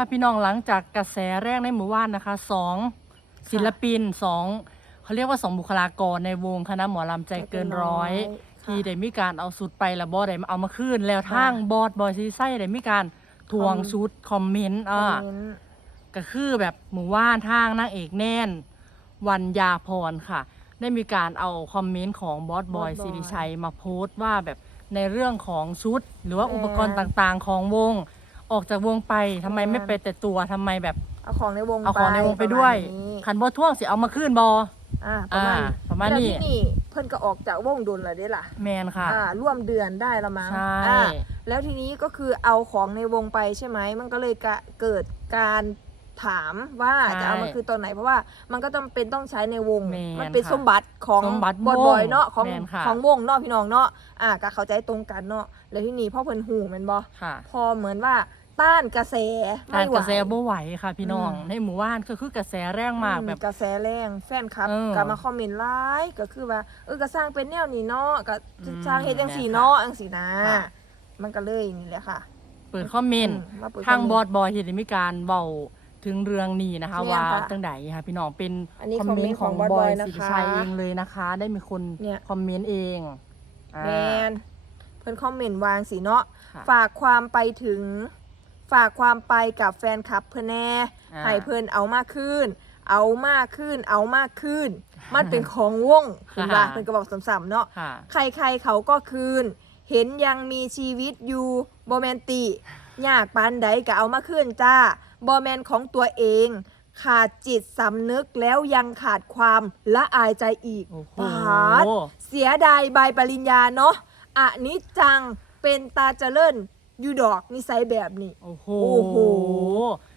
ค่ะพี่น้องหลังจากกระแสแรกในหมู่บ้านนะคะสองศิลปินสองเขาเรียกว่าสองบุคลากรในวงคณะหมอลำใจเกินร้อยค่ะที่ได้มีการเอาสุดไปแล้วบอได้เอามาคืนแล้วค่ะทางบอดบอยซีไส้ได้มีการทวงคอมชุดคอมเมนต์อ่าคอมเมนต์ก็คือแบบหมู่ว่านทางนางเอกแน่น วันยาพรค่ะ ได้มีการเอาคอมเมนต์ของบอสบอยบอสบอยสิริชัยมาโพสต์ว่าแบบในเรื่องของชุด หรือว่าแมนอุปกรณ์ต่างๆ ของวง ออกจากวงไปทำไมแมนไม่ไปแต่ตัวทำไมแบบ เอาของในวงเอาของในวงไปด้วยประมาณนี้คันบอท่วงสิเอามาคืนบออ่าประมาณอ่าประมาณนี้ แล้วที่นี่เพิ่นก็ออกจากวงดนแล้วเด้ล่ะ แมนค่ะ อ่าร่วมเดือนได้ละมั้งใช่ อ่าแล้วทีนี้ก็คือเอาของในวงไปใช่ไหม มันก็เลยกะเกิดการ ถามว่าใช่จะเอามาคือตอนไหนเพราะว่ามันก็จำเป็นต้องใช้ในวงแม่นมันเป็นค่ะสมบัติของสมบัติบอยวงบอยเนาะของแม่นค่ะ ของวงเนาะพี่น้องเนาะอ่าก็เข้าใจตรงกันเนาะแล้วทีนี้พ่อเพิ่นหูแมันบ่ค่ะพอเหมือนว่าต้านกระแสกาไม่รไหว กระแสบ่ไหวค่ะ พี่น้อง อืม ในหมู่บ้านก็คือกระแสแรงมากอืแบบกระแสแรงแฟนคลับเออก็มาคอมเมนต์ไลค์ก็คือว่าเออก็สร้างเป็นแนวนี้เนาะก็อืมสร้างเฮ็ดจังซี่เนาะจังซี่นะ ค่ะ มันก็เลยนี่แหละค่ะเปิดคอมเมนต์ อืมมาเปิดทางคอมเมนต์ บอสบอยที่ได้มีการเบา ถึงเรื่องนี้นะคะเนี่ยว่าค่ะตั้งใดค่ะพี่น้องเป็นอันนี้คอมเมนต์ของคอมเมนต์ของบอยบอยนะคะสิริชัยเองเลยนะคะ ได้มีคนเนี่ย คอมเมนต์เองอ่า แมนเพิ่นคอมเมนต์วางสีเนาะค่ะ ฝากความไปถึง ฝากความไปกับแฟนคลับเพิ่นแน่อ่า ให้เพิ่นเอามากขึ้น เอามากขึ้น เอามากขึ้น มันเป็นของวงเพิ่นว่าเพิ่นก็บอกซ้ำๆเนาะ ค่ะ ใครๆเขาก็คืน เห็นยังมีชีวิตอยู่บอแมนติยากปานใดก็เอามาคืนจ้า บอแมนของตัวเอง ขาดจิตสำนึกแล้วยังขาดความละอายใจอีกโอ้โห ปาดเสียดายใบปริญญาเนาะอันนี้จังเป็นตาเจริญอยู่ดอกนิสัยแบบนี้ โอ้โห โอ้โห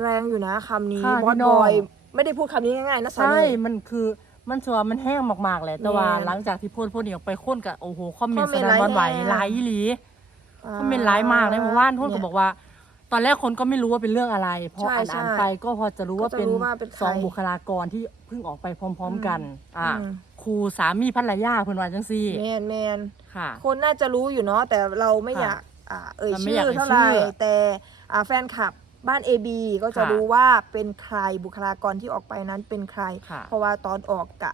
แรงอยู่นะคำนี้ค่ะบอสพี่น้บอง อยไม่ได้พูดคำนี้ง่ายๆนะสาวใช่ เนย มันคือมันชัวร์มันแห้งมากๆแหละแต่ว่าแม่นหลังจากที่พูดพูดนี้ออกไปคนกับโอ้โหคอมเมนคอต์มแสเมนต์ดงวันไหวหลายแห่งหลายอีหลีคอมเมนต์หลายมากในหมู่บ้านทุนก็บอกว่า ตอนแรกคนก็ไม่รู้ว่าเป็นเรื่องอะไรพอใช่อ่านใช่อ่านไปก็พอจะรู้ว่าก็จะเป็นรู้ว่าเป็นใครสองบุคลากรที่เพิ่งออกไปพร้อม ๆ กันอ่าอืม ครูสามีภรรยาเพิ่นว่าจังซี่แมนแมนค่ะ คนน่าจะรู้อยู่เนาะแต่เราไม่ค่ะอยากอ่าเอ่ยเราไม่ชื่อยากอเอ่ยเท่าไหร่ชื่อแต่อ่าแฟนคลับบ้าน AB ก็จะค่ะรู้ว่าเป็นใครบุคลากรที่ออกไปนั้นเป็นใคร ค่ะเพราะว่าตอนออกกะ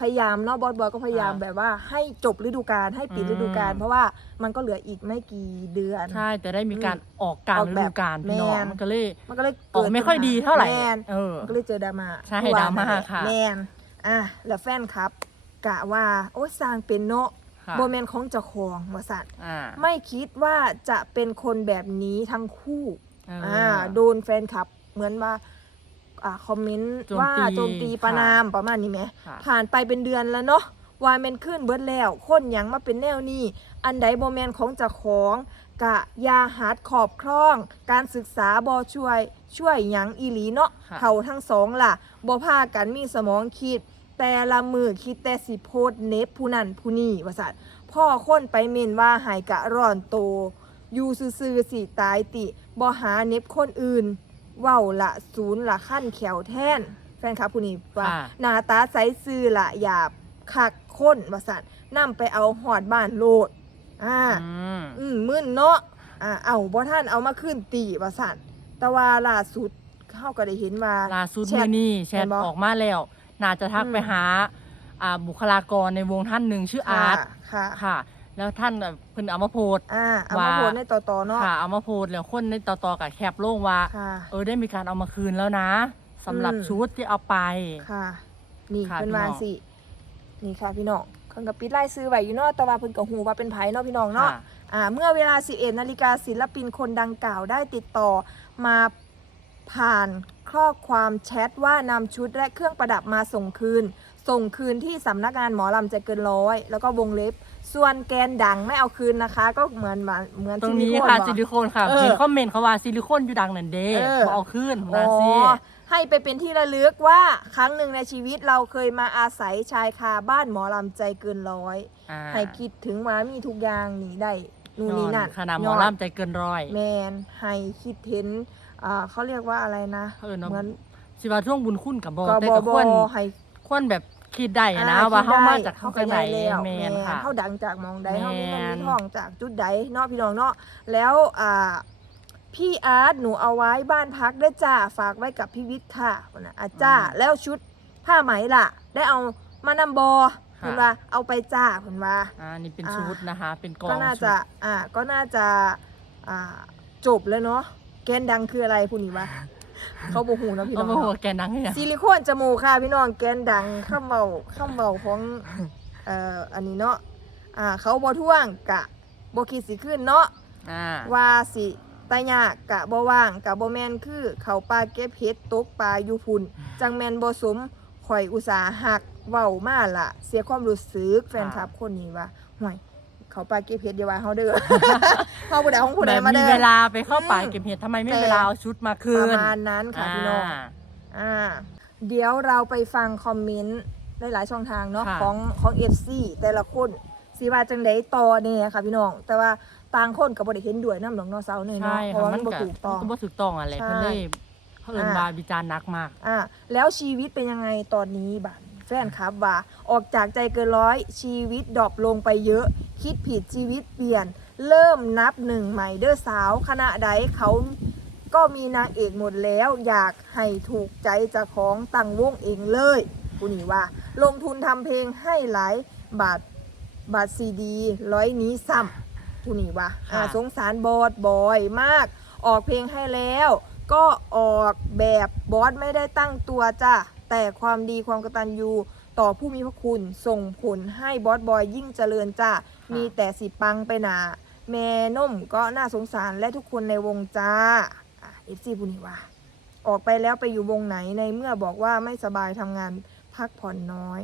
พยายามเนาะบอสบอยก็พยายามค่ะแบบว่าให้จบฤดูกาลให้ปิดอืมฤดูกาลเพราะว่ามันก็เหลืออีกไม่กี่เดือน ใช่แต่ได้มีการออกกลารออกฤแบบดูกาลพี่น้องแมนมันก็เลยมันก็เลยอเกิอกดไม่ค่อยดีเท่าไหร่แมนเออมันก็เลยเจอดราม่าใช่เอวดราม่านั่นแหลค่ะแมนอะแล้วแฟนครับ กะว่าโอ้ยสร้างเป็นเนาะค่ะโบแมนของเจ้าของมาสัตว์อ่าไม่คิดว่าจะเป็นคนแบบนี้ทั้งคู่เออออ่าโดนแฟนคลับเหมือนว่า อ่าคอมเมนต์โจมว่าตีโจมตีค่ะประนามประมาณนี้ไหมค่ะผ่านไปเป็นเดือนแล้วเนาะวายแมนขึ้นเบิดแล้ว คนหยังมาเป็นแนวนี้ อันใดโบแมนของเจ้าของกะยาหัดขอบคล้อง การศึกษาบอช่วย ช่วยหยังอีหลีเนาะค่ะเขาทั้งสองล่ะบอพากันมีสมองคิด แต่ละมือคิดแต่สิโพดเน็บผู้นั่นผู้นี่ว่าสัตว์พ่อคนไปเมนว่าหายกะร่อนโต อยู่ซื่อๆสิตายติบ่หาเน็บคนอื่น เว้าละศูนย์ละขั้นแขวแท่น แฟนคลับผู้นี้ว่าค่ะ หน้าตาใสซื่อละหยาบคักค้นว่าสัตว์นำไปเอาหอดบ้านโลดอ่า อืม อืมมึนเนาะ อ่า เอาบ่ท่านเอามาขึ้นตีว่าสั่นแต่ว่าล่าสุดเขาก็ได้เห็นว่า ล่าสุดแชมืทอนี้แชทเห็นบ่ออกมาแล้ว น่าจะทักอืม ไปหาอ่าบุคลากรในวงท่านหนึ่งชื่ออาร์ตค่ะ ค่ะ แล้วท่านน่ะเพิ่นเอามาโพสต์ อ่าเอามาว่า โพสต์ในต่อต่อๆเนาะค่ะเอามาโพสต์แล้วคนในต่อๆกับแคปลงว่า ค่ะ เออได้มีการเอามาคืนแล้วนะสำหรับอืม ชุดที่เอาไป ค่ะ นี่ค่ะเป็นพี่น้วาองงสินี่ค่ะพี่น้องเพิ่นก็ปิดไล่ซื้อไว้อยู่เนาะแต่ว่าเพิ่นก็ฮู้ว่าเป็นไผเนาะพี่น้องเนาะ ค่ะ อ่าเมื่อเวลา 11นาฬิกาศิลปินคนดังกล่าวได้ติดต่อมาผ่าน ข้อความแชทว่านำชุดและเครื่องประดับมาส่งคืน ส่งคืนที่สำนักงานหมอลำใจเกินร้อย แล้วก็วงเล็บ ส่วนแกนดังไม่เอาคืนนะคะ ก็เหมือนว่าเหมือนตรงซิลินี้โคนค่ะบอกซิลิโคนค่ะเออเห็นคอมเมนต์เขาว่าซิลิโคนอยู่ดังนั่นเด้เออ บ่เอาคืนอ๋นะอสิให้ไปเป็นที่ระลึกว่าครั้งหนึ่งในชีวิตเราเคยมาอาศัยชายคาบ้านหมอลำใจเกินร้อย อ่าให้คิดถึงว่ามีทุกอย่างนี่ได้นู่นนี่นั่นขนาดหมอลำใจเกินร้อย แมนให้คิดเห็น อ่าเขาเรียกว่าอะไรนะเออเนาะเหมือนสิว่าช่วงบุญคุณกับบ่กแต่บก็บควรให้ควรแบบคิดได้อะนะอ่ว่าคิดเฮามาได้จากเขาทางก็ไหนใหญ่แล้วแมแมนนค่ะเขาดังจากหมองใดเขามีเงินแม่น มีทองจากจุดใดเนาะพี่น้องเนาะแล้วอ่าพี่อาร์ตหนูเอาไว้บ้านพักด้วยจ้าฝากไว้กับพี่วิทย์ค่ะพุ่นนะอาจ้าอืมแล้วชุดผ้าไหมล่ะ ได้เอามานำบอค่ะคุณว่าเอาไปจ้าคุณว่า อ่านี่เป็นอ่าชุดนะคะ เป็นกองก็น่าชุจะด อ่าก็น่าจะอ่าจบแล้วเนาะ แกนดังคืออะไรพูดนี่วะเขาบอกหูเนาะพี่น้เอาองมาหัวเนาะแกนังเนี่ยซิลิโคนจมูกค่ะพี่น้องแกนดังข้ามเบาข้ามเบาของเอ่ออันนี้เนาะอ่าเขาบอท่วงกะบคิดสิขึ้นเนาะ อ่าว่าสิตายากกะบ่ว่างกะบ่แมนคือเขาปลาเก็บเห็ดตกปลาอยู่พุ่น จังแมนบ่สมข่อยอุตสาห์หักเว้ามาล่ะเสียความรู้สึกแฟนคลับคนนี้ว่าห่วย เขาปลาเก็บเห็ดอย่าว่าเฮาเด้อเฮาบ่ได้ของผู้แบใดบมามีเด้อ เวลาไปเข้าป่าอืมเก็บเห็ดทำไมไม่แต่ เวลาเอาชุดมาคืปนระมาณนั้นค่ะพี่น้องอ่าอ่า เดี๋ยวเราไปฟังคอมเมนต์หลายๆช่องทางเนาะค่ะ ของของ FC แต่ละคนสิว่าจังไดต่อเนี่ยค่ะพี่น้อง แต่ว่าต่างคนก็บ่ได้เห็นด้วยนำดอกเนาะเซาเนาะใช่เพค่ะราะว่ามัมันนบ่ก็ถูกต้อง มันก็บ่ถูกต้องอะไรใช่ เพิ่นเลยเพิ่นอ่าว่าวิจารณ์หนักมาก อะแล้วชีวิตเป็นยังไงตอนนี้บัดแฟนครับว่า ออกจากใจเกินร้อยชีวิตดรอปลงไปเยอะ คิดผิดชีวิตเปลี่ยน เริ่มนับหนึ่งใหม่เด้อสาวขณะใดเขาก็มีนางเอกหมดแล้ว อยากให้ถูกใจเจะของตั้งวงเองเลยกูนี่ว่า ลงทุนทำเพลงให้หลายบาทบาทซีดีร้อยนี้ซ้ำกูนี่ว่าอ่าค่ะสงสารบอสบอยมาก ออกเพลงให้แล้ว ก็ออกแบบบอสไม่ได้ตั้งตัวจ้ะแต่ความดีความกตัญญู ต่อผู้มีพระคุณส่งผลให้บอสบอยยิ่งเจริญจ้ะมีแต่สิปังไปหนาแม่นุ่มก็น่าสงสารและทุกคนในวงจ้าเอฟซีบุนีว่าออกไปแล้วไปอยู่วงไหนในเมื่อบอกว่าไม่สบายทำงานพักผ่อนน้อย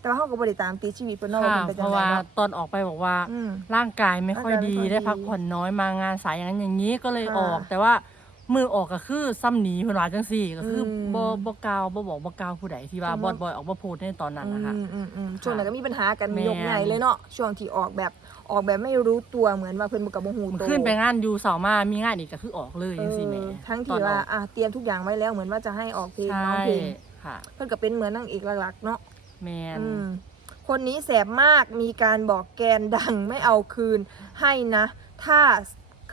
แต่ว่าเขาก็บริตามตีชีวิตเพิ่นเนอกค่ะว่ามันเป็นเพจังราะไงว่าเนาะตอนออกไปบอกว่าอืมร่างกายไม่ค่อยดีร่างกายไม่ค่อยดีได้พักผ่อนน้อยมางานสายอย่างนั้นอย่างนี้ก็เลยค่ะออก แต่ว่า มือออกก็คือซ้ำหนีเพิ่นว่าจังซี่ก็คืออม บ่บ่กล่าวบ่บอกบ่กล่าวผู้ใดที่ว่าอืมบอดบอยออกมาพูดในตอนนั้นนะคะ อืมอืมอืมช่วงนั้นก็มีปัญหากันแม่น ยกใหญ่เลยเนาะช่วงที่ออกแบบออกแบบไม่รู้ตัวเหมือนว่าเพิ่นบ่กับบ่ฮู้มันตัวขึ้นไปงานอยู่เสาร์มามีงานอีกก็คือออกเลยจังซี่แหม่เออทั้งตอที่นอว่าอกอะเตรียมทุกอย่างไว้แล้วเหมือนว่าจะให้ออกเพลงใช่น้องเพลงค่ะ เพิ่นก็เป็นเหมือนนางเอกหลักๆเนาะแมนอืมคนนี้แสบมากมีการบอกแกนดังไม่เอาคืนให้นะ ถ้า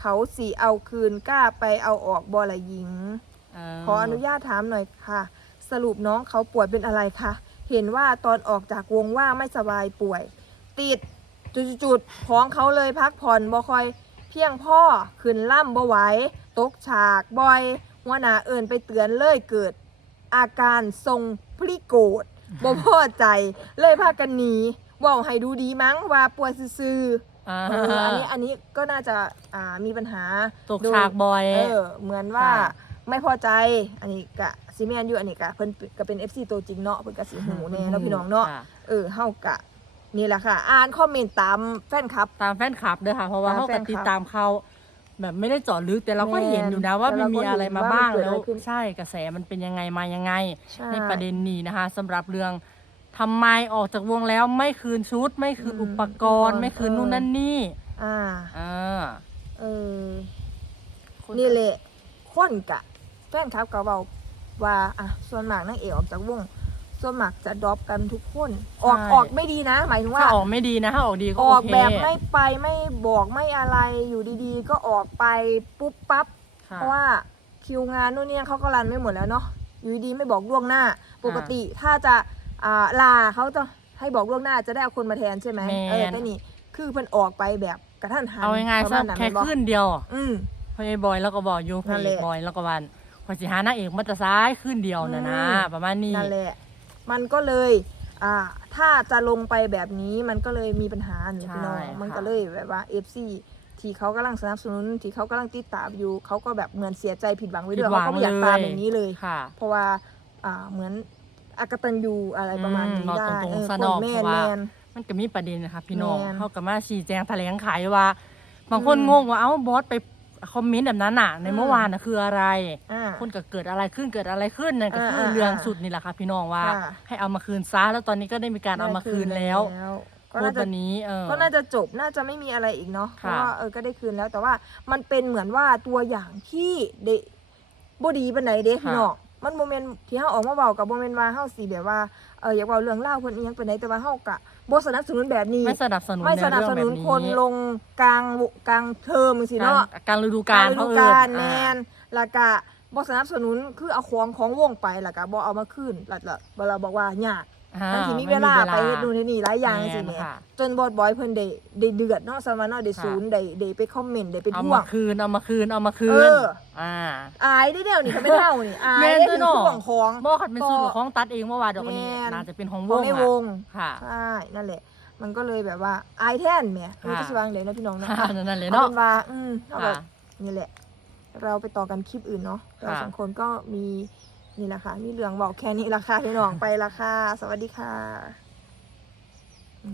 เขาสีเอาคืนกล้าไปเอาออกบอละหญิงเขออนุญาตถามหน่อยค่ะ สรุปน้องเขาป่วยเป็นอะไรคะเห็นว่าตอนออกจากวงว่าไม่สบายป่วย ติดจุดๆของเขาเลยพักผ่อนบ่คอย เพียงพ่อขึ้นล่ำบ่ไหวตกฉากบ่อยหัวหน้าเอินไปเตือนเลยเกิด อาการทรงพลิโกรธบ่พอใจเลยพากันหนีเว่าให้ดูดีมั้งว่าป่วยซื่อๆ อ่า เอออันนี้อันนี้ก็น่าจะอ่ามีปัญหาตกโดยฉากบ่อย เออเหมือนว่าค่ะไม่พอใจอันนี้กะซีเมนอยู่อันนี้กะเพิ่นก็เป็น FC ตัวจริงเนาะเพิ่นก็สิหูแน่เนาะพี่น้องเนาะค่ะเออเฮากะนี่แหละค่ะ อ่านคอมเมนต์ตามแฟนคลับ ตามแฟนคลับด้วยค่ะ เพราะว่าตามเขาแฟก็นคลับติดตามเขาแบบไม่ได้เจาะลึกแต่เราก็แม่นเห็นอยู่นะว่าแต่มันเราก็มีอะไรเห็นมาว่าบ้างมันเกิดแล้อะไรวขึ้น ใช่กระแสมันเป็นยังไงมายังไง ใช่ ในประเด็นนี้นะคะสำหรับเรื่อง ทำไมออกจากวงแล้วไม่คืนชุด ไม่คืนอืมอุปกรณ์ อุปกรณ์ ไม่คืนเออนู่นนั่นนี่อ่าอ่าเออ นี่แหละคนกะแฟนคลับก็เว้าว่าอะส่วนมากนางเอกออกจากวง ส่วนมากจะดรอปกันทุกคน ออกออกไม่ดีนะ หมายถึงว่าถ้าออกไม่ดีนะถ้าออกดีก็อโออกเคแบบไม่ไปไม่บอกไม่อะไรอยู่ดีๆ ก็ออกไปปุ๊บปั๊บ ค่ะ เพราะว่าคิวงานนู่นเนี่ยเขาก็รันไม่หมดแล้วเนาะอยู่ดีๆไม่บอกล่วงหน้า ปกติถ้าจะ อ่าลาเขาจะให้บอกล่วงหน้าจะได้เอาคนมาแทนใช่ไหมแม่น เออแต่นี่คือเพิ่นออกไปแบบกระทันหันเอาง่ายปๆระซะมาณนั้นแค่แม่นบ่ขึ้นเดียวอืม พอไอ้บอยแล้วก็บอกอยู่พนั่อนแหเอละกบอยแล้วก็วันพอสิหาหน้าเอกมันจะซ้ายขึ้นเดียวนะนะอืมประมาณนี้ นั่นแหละ มันก็เลย อ่า ถ้าจะลงไปแบบนี้มันก็เลยมีปัญหาเนี่ยพี่น้อง ใช่ค่ะ มันก็เลยแบบว่า FC ที่เขากำลังสนับสนุน ที่เขากำลังติดตามอยู่ เขาก็แบบเหมือนเสียใจผิดหวังไว้ด้วยเขาก็ไม่อยากตามอย่างนี้เลย ค่ะ เพราะว่า อ่า เหมือน อากตันยูอะไรประมาณนี้อืมได้เราตรงๆเออซะคเนาะนแมเพนราะแมว่านมันก็มีประเด็นนะคะพี่น้องแม่น เขาก็มาชี้แจงแถลงไขว่า บางคนอืมงงว่าเอ้าบอสไปคอมเมนต์แบบนั้นน่ะ ในอืมเมื่อวานน่ะคืออะไร อ่า คนก็เกิดอะไรขึ้นเกิดอะไรขึ้นนั่นก็คืออ่าเรื่องอ่าสุดนี่แหละค่ะพี่น้องว่า ค่ะ ให้เอามาคืนซะแล้วตอนนี้ก็ได้มีการเอามาคืนแล้วก็โพสน่าต์จะ วันนี้เออ ก็น่าจะจบน่าจะไม่มีอะไรอีกเนาะเพค่ะราะว่าเออก็ได้คืนแล้วแต่ว่ามันเป็นเหมือนว่าตัวอย่างที่เดบดีปันไหนเด้พี่น้อง มันโมเมนที่เฮาออกมาเว้ากับโมเมนว่าเฮาสิแบบว่าเอออยากเว้าเรื่องเล่าวเพิ่นอีหยังไปไหนใดแต่ว่าเฮากะบ่สนับสนุนแบบนี้ ไม่สนับสนุนไม่สนับสนุนใเรื่องแบบคนลงกลางวกลางเทอมจังซี่กลางเนาะกลางฤดูกาลฤเขาดูเอิ้กาลนแมอ่านแล้วก็บ่สนับสนุนคือเอาของของวงไปแล้วก็บ่เอามาคืนแล้วแล้วเวลาบอกว่ายาก อ่าบางทีมีเวลาไปเฮ็ดนู่นเฮ็ดนี่หลายอย่างสิแม่แหม่นค่ะจนบอดบอยเพิ่นได้ได้เดือดเนาะสมาเนาะได้ค่ะศูนย์ได้ได้ไปคอมเมนต์ได้ไปเอาท่วมาง คืนเอามาคืนเอามาคืเอนออ่า อายได้แนวนี่เขาไม่เท่านี่อายแม่นได้ด้ถึวยงเนาะท่วงของ บ่คันเป็นสูตรของตัดเองเมื่อวานดอกอันนี้แม่น น่าจะเป็นของขวองงในวค่ะงค่ะ ใช่นั่นแหละ มันก็เลยแบบว่าอายแท่นแหมเออค่ะจะสว่างเดี๋ยวนะพี่น้องเนาะค่ะนั่นเลยเอาเนาะเป็นว่าอืมเอาแบค่ะ บนี่แหละ เราไปต่อกันคลิปอื่นเนาะเราค่ะ สองคนก็มี นี่แหละค่ะ มีเหลืองบอกแค่นี้ราคาพี่น้องไปราคาสวัสดีค่ะ